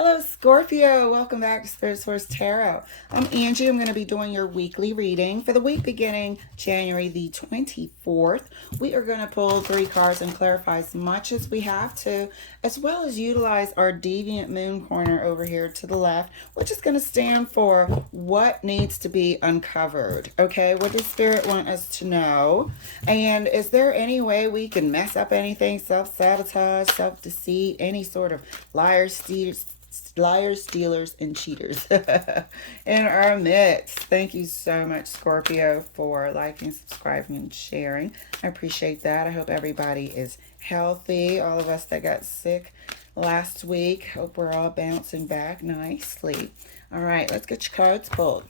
Hello, Scorpio. Welcome back to Spirit Source Tarot. I'm Angie. I'm going to be doing your weekly reading for the week beginning January the 24th. We are going to pull 3 cards and clarify as much as we have to, as well as utilize our deviant moon corner over here to the left, which is going to stand for what needs to be uncovered. Okay, what does Spirit want us to know? And is there any way we can mess up anything, self-sabotage, self-deceit, any sort of liars, stealers, and cheaters in our midst? Thank you so much, Scorpio, for liking, subscribing, and sharing. I appreciate that. I hope everybody is healthy. All of us that got sick last week, hope we're all bouncing back nicely. All right, let's get your cards pulled.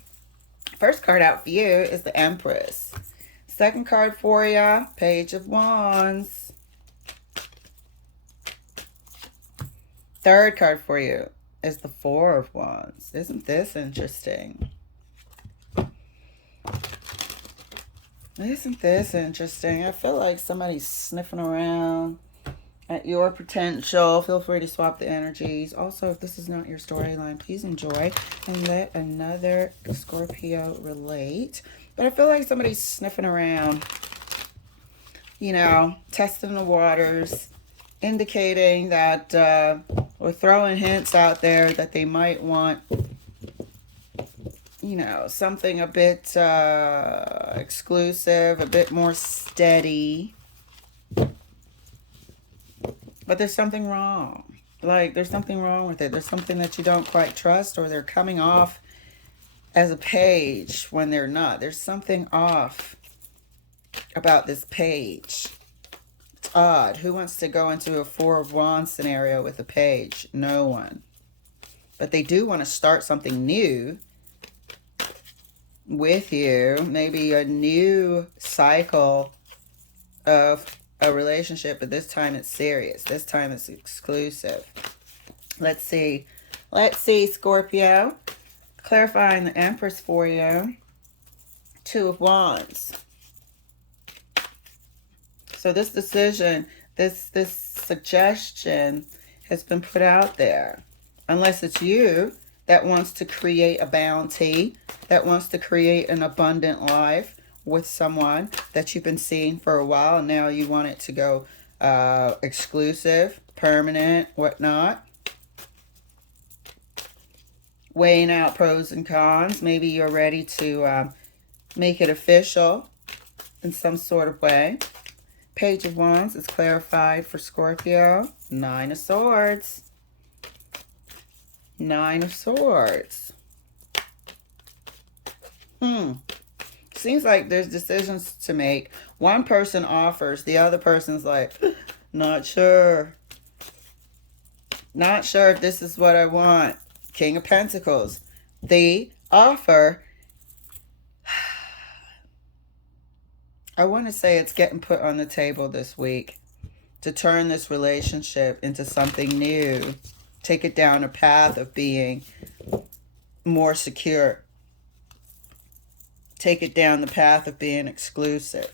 First card out for you is the Empress. Second card for you, Page of Wands. Third card for you is the Four of Wands. Isn't this interesting? Isn't this interesting? I feel like somebody's sniffing around at your potential. Feel free to swap the energies. Also, if this is not your storyline, please enjoy and let another Scorpio relate. But I feel like somebody's sniffing around, testing the waters, indicating that or throwing hints out there that they might want, something a bit exclusive, a bit more steady. But there's something wrong. Like, there's something wrong with it. There's something that you don't quite trust, or they're coming off as a page when they're not. There's something off about this page. It's odd. Who wants to go into a Four of Wands scenario with a page? No one. But they do want to start something new with you. Maybe a new cycle of a relationship, but this time it's serious. This time it's exclusive. Let's see, Scorpio. Clarifying the Empress for you. Two of Wands. So this decision, this suggestion has been put out there. Unless it's you that wants to create a bounty, that wants to create an abundant life with someone that you've been seeing for a while, and now you want it to go exclusive, permanent, whatnot. Weighing out pros and cons. Maybe you're ready to make it official in some sort of way. Page of Wands is clarified for Scorpio. Nine of Swords. Nine of Swords. Seems like there's decisions to make. One person offers, the other person's like, not sure. Not sure if this is what I want. King of Pentacles. The offer, I want to say it's getting put on the table this week to turn this relationship into something new. Take it down a path of being more secure. Take it down the path of being exclusive.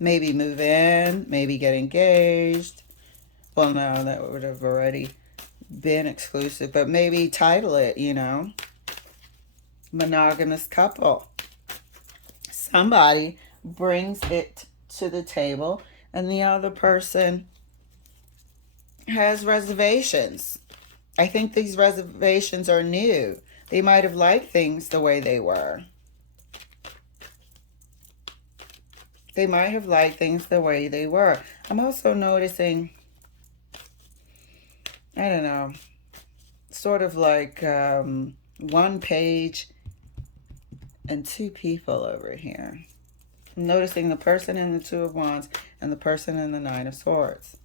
Maybe move in, maybe get engaged. Well, no, that would have already been exclusive, but maybe title it, monogamous couple. Somebody brings it to the table and the other person has reservations. I think these reservations are new. They might have liked things the way they were. They might have liked things the way they were. I'm also noticing, I don't know, sort of like one page and two people over here. I'm noticing the person in the Two of Wands and the person in the Nine of Swords.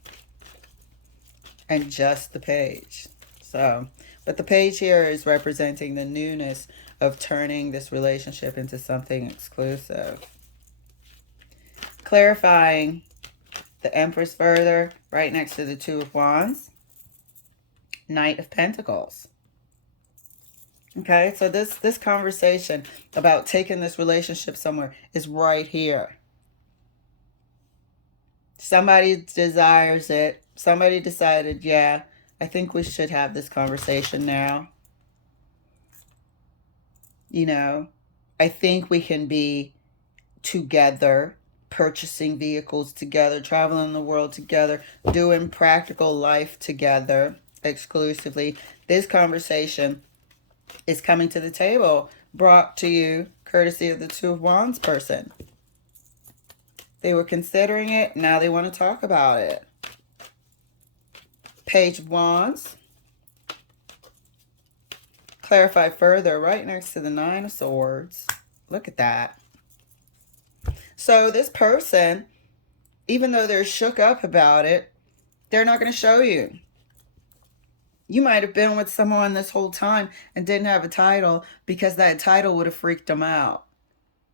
And just the page. So, but the page here is representing the newness of turning this relationship into something exclusive. Clarifying the Empress further, right next to the Two of Wands. Knight of Pentacles. Okay, so this conversation about taking this relationship somewhere is right here. Somebody desires it. Somebody decided, yeah, I think we should have this conversation now. You know, I think we can be together, purchasing vehicles together, traveling the world together, doing practical life together exclusively. This conversation is coming to the table, brought to you courtesy of the Two of Wands person. They were considering it, now they want to talk about it. Page of Wands. Clarify further, right next to the Nine of Swords. Look at that. So this person, even though they're shook up about it, they're not going to show you. You might have been with someone this whole time and didn't have a title because that title would have freaked them out.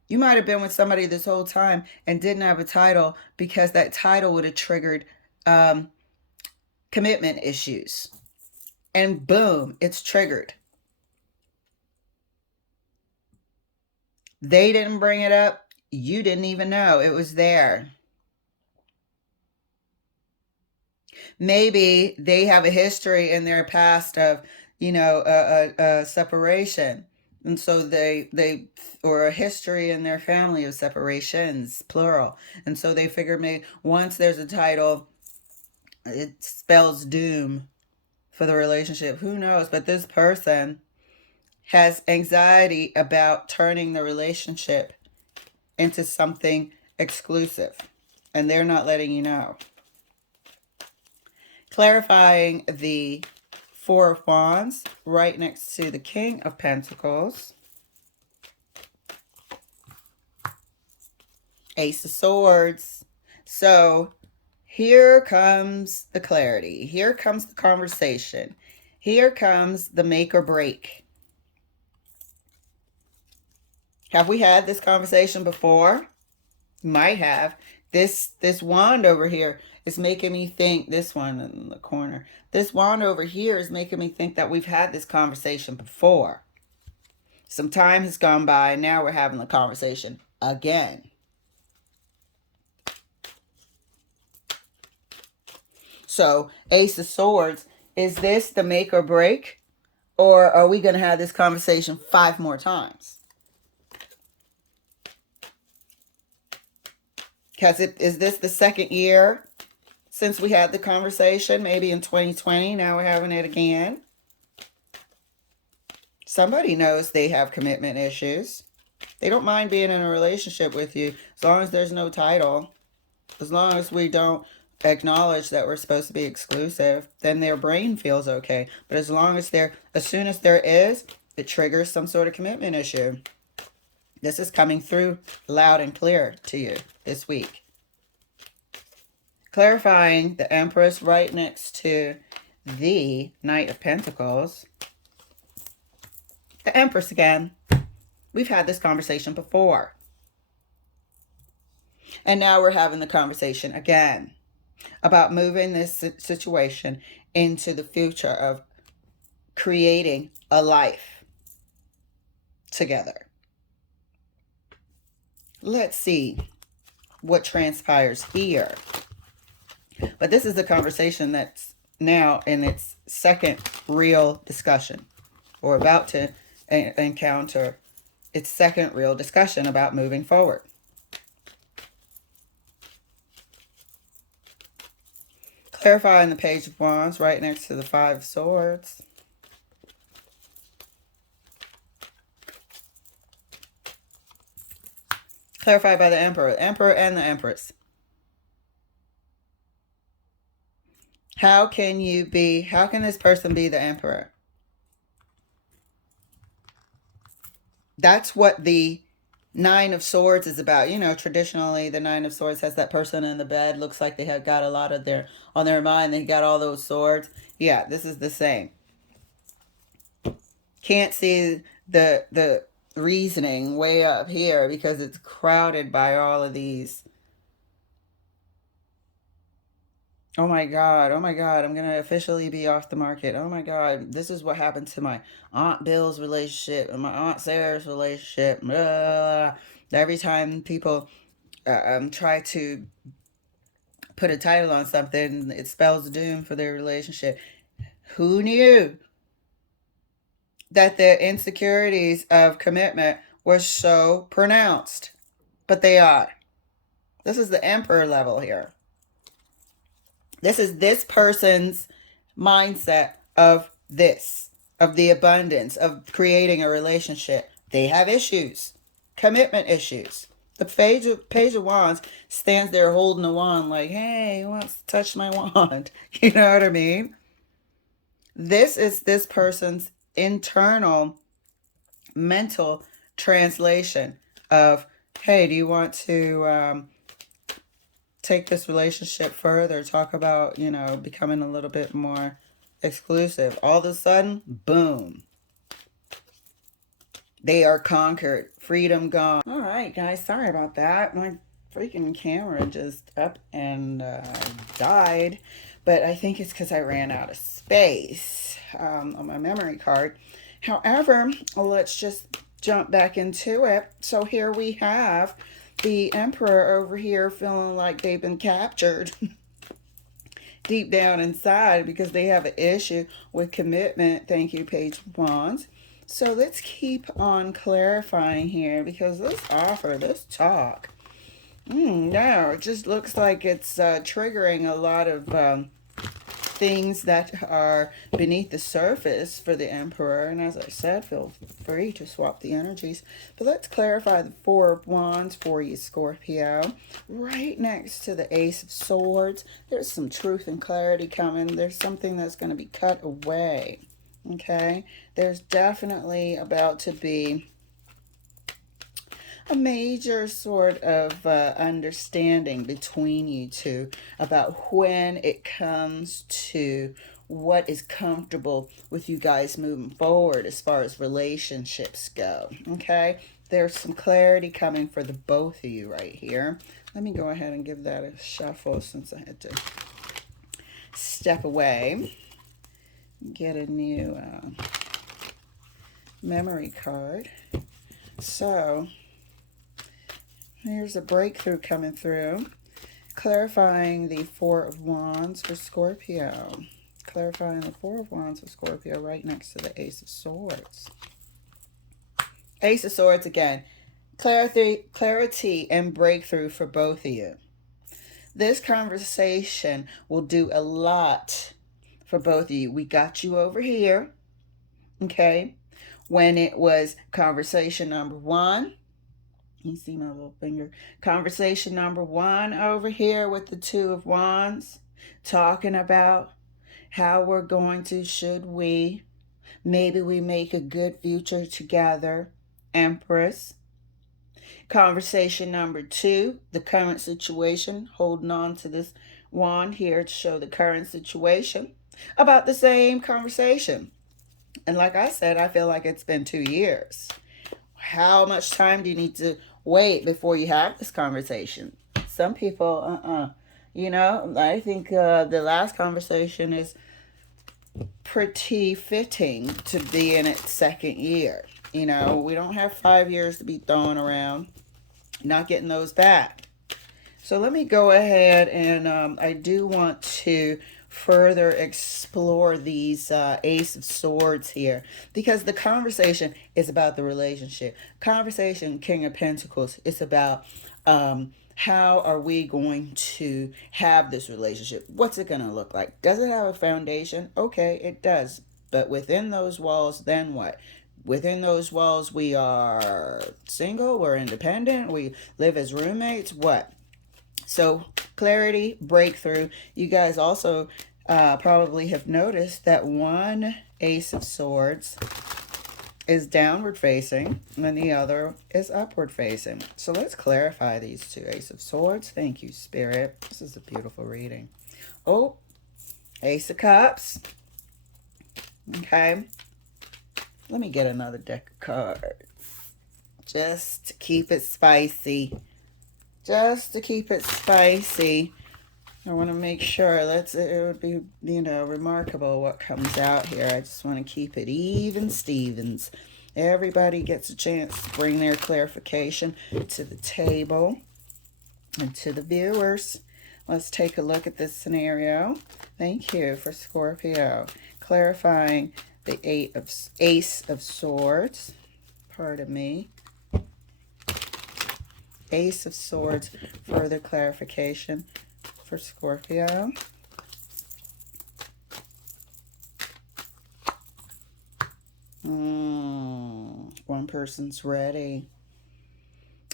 You might have been with somebody this whole time and didn't have a title because that title would have triggered commitment issues. And boom, it's triggered. They didn't bring it up. You didn't even know it was there. Maybe they have a history in their past of, a separation. And so or a history in their family of separations, plural. And so they figure maybe once there's a title, it spells doom for the relationship. Who knows? But this person has anxiety about turning the relationship into something exclusive. And they're not letting you know. Clarifying the Four of Wands right next to the King of Pentacles. Ace of Swords. So here comes the clarity. Here comes the conversation. Here comes the make or break. Have we had this conversation before? Might have. This wand over here is making me think, this one in the corner, this wand over here is making me think that we've had this conversation before. Some time has gone by, and now we're having the conversation again. So, Ace of Swords, is this the make or break? Or are we going to have this conversation 5 more times? Because is this the second year since we had the conversation? Maybe in 2020, now we're having it again. Somebody knows they have commitment issues. They don't mind being in a relationship with you as long as there's no title. As long as we don't acknowledge that we're supposed to be exclusive, then their brain feels okay. But as soon as there is, it triggers some sort of commitment issue. This is coming through loud and clear to you this week. Clarifying the Empress right next to the Knight of Pentacles. The Empress again. We've had this conversation before. And now we're having the conversation again about moving this situation into the future of creating a life together. Let's see what transpires here. But this is a conversation that's now in its second real discussion, or about to encounter its second real discussion about moving forward. Clarifying the Page of Wands right next to the Five of Swords. Clarified by the Emperor and the Empress. How can this person be the Emperor? That's what the Nine of Swords is about. Traditionally, the Nine of Swords has that person in the bed. Looks like they have got a lot on their mind. They got all those swords. Yeah, this is the same. Can't see the reasoning way up here because it's crowded by all of these. Oh my God, I'm going to officially be off the market. Oh my God, this is what happened to my Aunt Bill's relationship and my Aunt Sarah's relationship. Every time people try to put a title on something, it spells doom for their relationship. Who knew that the insecurities of commitment were so pronounced? But they are. This is the emperor level here. This is this person's mindset of this, of the abundance, of creating a relationship. They have issues, commitment issues. The page of wands stands there holding the wand like, hey, who wants to touch my wand? You know what I mean? This is this person's internal mental translation of, hey, do you want to take this relationship further, talk about, you know, becoming a little bit more exclusive. All of a sudden, boom. They are conquered. Freedom gone. All right, guys. Sorry about that. My freaking camera just up and died. But I think it's because I ran out of space on my memory card. However, let's just jump back into it. So here we have the emperor over here feeling like they've been captured deep down inside because they have an issue with commitment. Thank you, Page of Wands. So let's keep on clarifying here because this offer, this talk, no, it just looks like it's triggering a lot of things that are beneath the surface for the emperor. And as I said, feel free to swap the energies. But let's clarify the Four of Wands for you, Scorpio. Right next to the Ace of Swords, there's some truth and clarity coming. There's something that's going to be cut away. Okay, there's definitely about to be a major sort of understanding between you two about when it comes to what is comfortable with you guys moving forward as far as relationships go. Okay, there's some clarity coming for the both of you right here. Let me go ahead and give that a shuffle since I had to step away. Get a new memory card. So here's a breakthrough coming through, clarifying the Four of Wands for Scorpio. Clarifying the Four of Wands for Scorpio right next to the Ace of Swords. Ace of Swords again. Clarity and breakthrough for both of you. This conversation will do a lot for both of you. We got you over here, okay? When it was conversation number one, you see my little finger. Conversation number one over here with the Two of Wands, talking about how we're going to, should we, maybe we make a good future together, Empress. Conversation number two, the current situation, holding on to this wand here to show the current situation about the same conversation. And like I said, I feel like it's been 2 years. How much time do you need to wait before you have this conversation? Some people, you know, I think the last conversation is pretty fitting to be in its second year. You know, we don't have 5 years to be throwing around, not getting those back. So let me go ahead and I do want to further explore these Ace of Swords here because the conversation is about the relationship. Conversation, King of Pentacles, is about how are we going to have this relationship? What's it going to look like? Does it have a foundation? Okay, it does. But within those walls, then what? Within those walls, we are single, we're independent, we live as roommates, what? So clarity, breakthrough. You guys also probably have noticed that one Ace of Swords is downward facing and the other is upward facing. So let's clarify these two. Ace of Swords. Thank you, Spirit. This is a beautiful reading. Oh, Ace of Cups. Okay. Let me get another deck of cards. Just to keep it spicy. Just to keep it spicy. I want to make sure it would be, you know, remarkable what comes out here. I just want to keep it even Stevens. Everybody gets a chance to bring their clarification to the table and to the viewers. Let's take a look at this scenario. Thank you for Scorpio. clarifying the Ace of Swords. Pardon me. Ace of Swords, further clarification for Scorpio. One person's ready,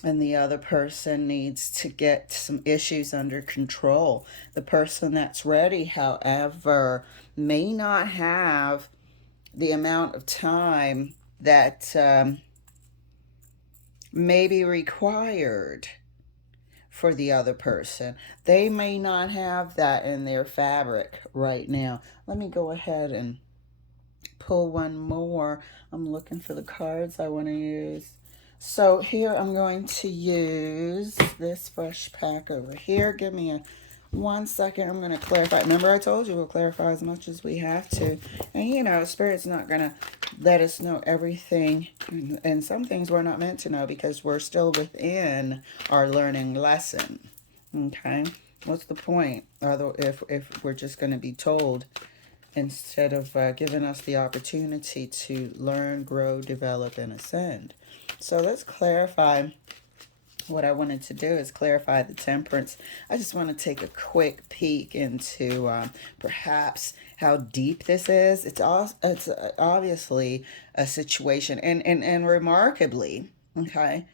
and the other person needs to get some issues under control. The person that's ready, however, may not have the amount of time that may be required for the other person. They may not have that in their fabric right now. Let me go ahead and pull one more. I'm looking for the cards I want to use. So here I'm going to use this fresh pack over here. Give me a 1 second. I'm going to clarify. Remember, I told you we'll clarify as much as we have to. And you know, Spirit's not going to let us know everything. And some things we're not meant to know because we're still within our learning lesson. Okay? What's the point? Although if we're just going to be told instead of giving us the opportunity to learn, grow, develop, and ascend. So let's clarify. What I wanted to do is clarify the Temperance. I just want to take a quick peek into perhaps how deep this is. It's obviously a situation, and remarkably, okay,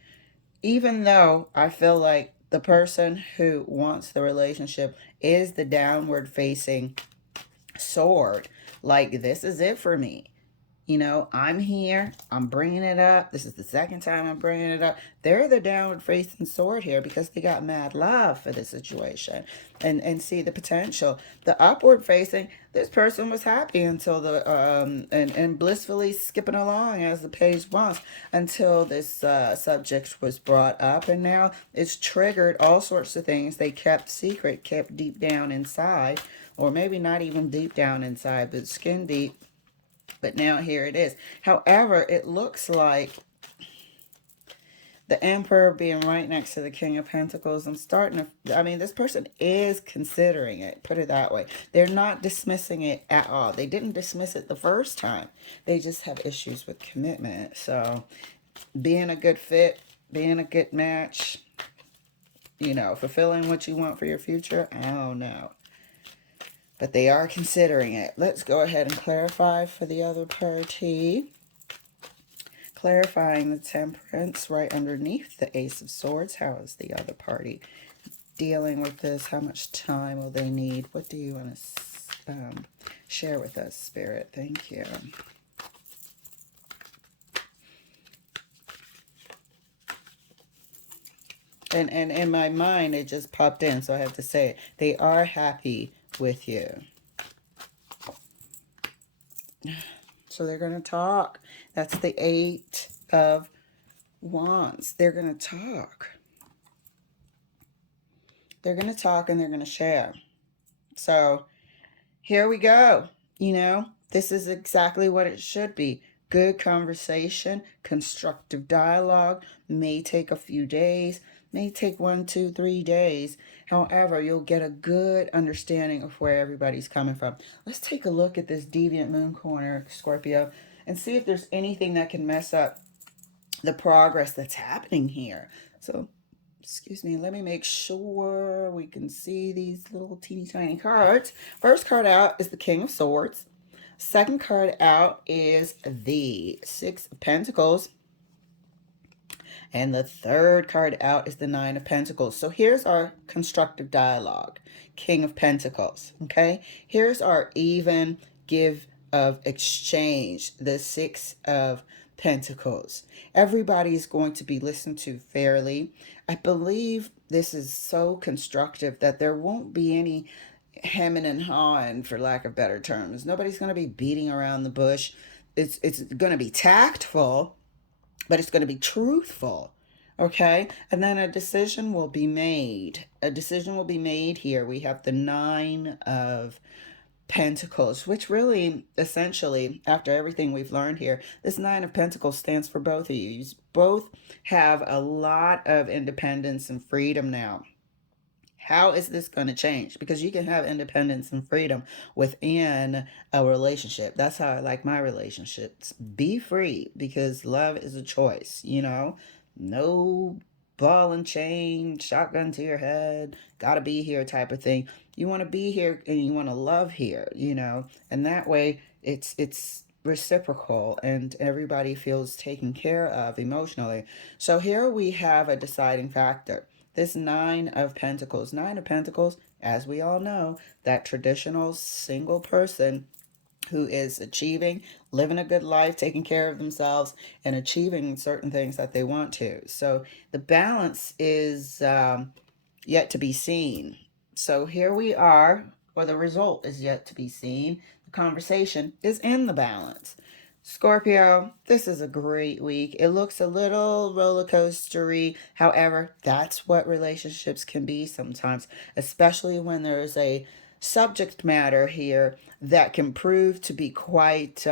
even though I feel like the person who wants the relationship is the downward facing sword, like this is it for me. You know, I'm here. I'm bringing it up. This is the second time I'm bringing it up. They're the downward facing sword here because they got mad love for the situation and see the potential. The upward facing, this person was happy until the and blissfully skipping along as the page wants until this subject was brought up, and now it's triggered all sorts of things they kept secret, kept deep down inside, or maybe not even deep down inside, but skin deep. But now here it is. However, it looks like the Emperor being right next to the King of Pentacles. I'm starting to, I mean, this person is considering it. Put it that way. They're not dismissing it at all. They didn't dismiss it the first time. They just have issues with commitment. So being a good fit, being a good match, you know, fulfilling what you want for your future, I don't know. But they are considering it. Let's go ahead and clarify for the other party. Clarifying the Temperance right underneath the Ace of Swords. How is the other party dealing with this? How much time will they need? What do you want to share with us, Spirit? Thank you. And in my mind, it just popped in, so I have to say it. They are happy with you. So they're going to talk. That's the Eight of Wands. They're going to talk. They're going to talk and they're going to share. So here we go. You know, this is exactly what it should be. Good conversation, constructive dialogue. May take a few days, may take 1, 2, 3 days. However, you'll get a good understanding of where everybody's coming from. Let's take a look at this deviant moon corner, Scorpio, and see if there's anything that can mess up the progress that's happening here. So, excuse me, let me make sure we can see these little teeny tiny cards. First card out is the King of Swords. Second card out is the Six of Pentacles. And the third card out is the Nine of Pentacles. So here's our constructive dialogue. King of Pentacles, okay? Here's our even give of exchange, the Six of Pentacles. Everybody's going to be listened to fairly. I believe this is so constructive that there won't be any hemming and hawing, for lack of better terms. Nobody's going to be beating around the bush. It's going to be tactful, but it's going to be truthful, okay? And then a decision will be made. A decision will be made here. We have the Nine of Pentacles, which really, essentially, after everything we've learned here, this Nine of Pentacles stands for both of you. You both have a lot of independence and freedom now. How is this going to change? Because you can have independence and freedom within a relationship. That's how I like my relationships. Be free, because love is a choice, you know? No ball and chain, shotgun to your head, gotta be here type of thing. You want to be here and you want to love here, you know? And that way it's reciprocal and everybody feels taken care of emotionally. So here we have a deciding factor. This Nine of Pentacles, as we all know, that traditional single person who is achieving, living a good life, taking care of themselves, and achieving certain things that they want to. So the balance is yet to be seen. So here we are, or the result is yet to be seen. The conversation is in the balance. Scorpio, this is a great week. It looks a little roller coastery. However, that's what relationships can be sometimes, especially when there's a subject matter here that can prove to be quite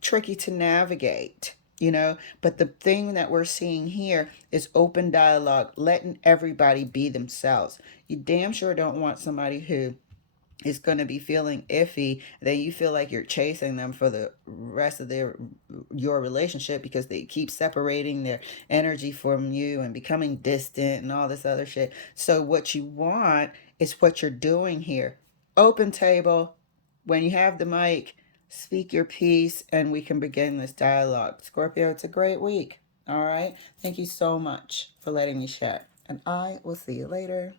tricky to navigate, you know. But the thing that we're seeing here is open dialogue, letting everybody be themselves. You damn sure don't want somebody who is going to be feeling iffy, then you feel like you're chasing them for the rest of your relationship, because they keep separating their energy from you and becoming distant and all this other shit. So what you want is what you're doing here. Open table. When you have the mic, speak your piece and we can begin this dialogue. Scorpio, it's a great week. All right. Thank you so much for letting me share. And I will see you later.